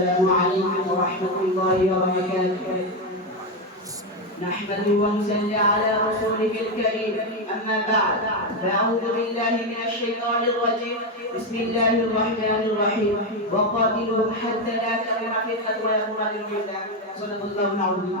السلام عليكم ورحمة الله وبركاته. نحمده ونصلي على رسوله الكريم. أما بعد فأعوذ بالله من الشيطان الرجيم. بسم الله الرحمن الرحيم. وقاتلهم حتى لا تكون فتنة ويكون دين لله صدق الله العظيم.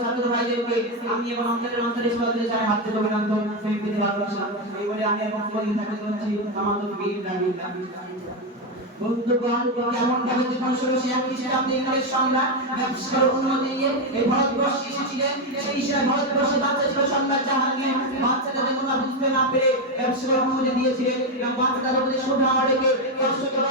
আমি এবং অন্তরের অন্তরে স্বাগত জানাই হাত থেকে অভিনন্দন সেই প্রীতি ভালোবাসা। এই বলে আমি এখন বলি থাকতে যাচ্ছি আমার তো বীর দাবি বন্ধুগণ, কেমন ভাবে জীবন শুরু সে এক খ্রিস্টাব্দে ইংরেজ সম্রাট, ব্যবসার উন্নতি নিয়ে এই ভারতবর্ষে এসেছিলেন সেই সময় ভারতবর্ষে বাচ্চা ছিল সম্রাট জাহাঙ্গীর। বাচ্চাটা যেমন বুঝতে না পেরে ব্যবসার অনুমতি দিয়েছিলেন এবং বাচ্চাটার উপরে সোনা রেখে জমি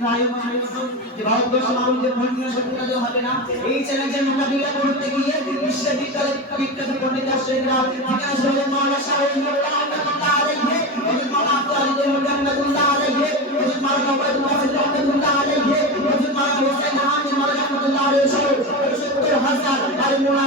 যে ভারতবর্ষের মানুষদের ধর্মীয় স্বাধীনতা দেওয়া হবে না এই চ্যালেঞ্জের মোকাবিলা করতে গিয়ে বিশ্ববিদ্যালয় বিখ্যাত পণ্ডিত আশ্রয়রা বিকাশ হলেন মাওলানা সাহেব রহমাতুল্লাহ আলাইহি হযরত মাওলানা আব্দুল আলী রহমাতুল্লাহ আলাইহি হযরত মাওলানা ওবায়দুল্লাহ রহমাতুল্লাহ আলাইহি হযরত মাওলানা হোসেন আহমদ রহমাতুল্লাহ আলাইহি সত্তর হাজার আলিমুল্লাহ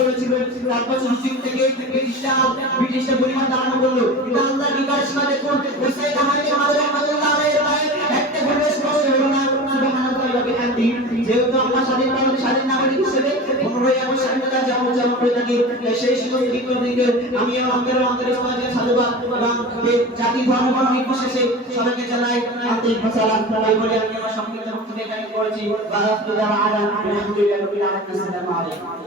কাজ শুরু করেছিল তারপর মুসলিম থেকে ব্রিটিশরা ব্রিটিশরা পরিমাণ দাঁড়ানো করল। কিন্তু আল্লাহ বিকাশ সীমা দেখুন। হোসেন আহমদ রহমাতুল্লাহ আলাইহি একটা ঘুরে স্পর্শ হলো না যেহেতু আমরা স্বাধীন বাংলাদেশ স্বাধীন নাগরিক হিসেবে পনেরোই আগস্ট স্বাধীনতা যেমন উদযাপন করে থাকি। সেই সমস্ত বিপ্লবীকে আমি আমার অন্তরে সমাজে সাধুবাদ এবং জাতি, ধর্ম, বর্ণ নির্বিশেষে সবাইকে জানাই আন্তরিক সালাম এই বলে, আমি আমার সংক্ষিপ্ত বক্তব্য এখানে করেছি আলহামদুলিল্লাহ আলহামদুলিল্লাহ রাব্বিল আসসালামু আলাইকুম।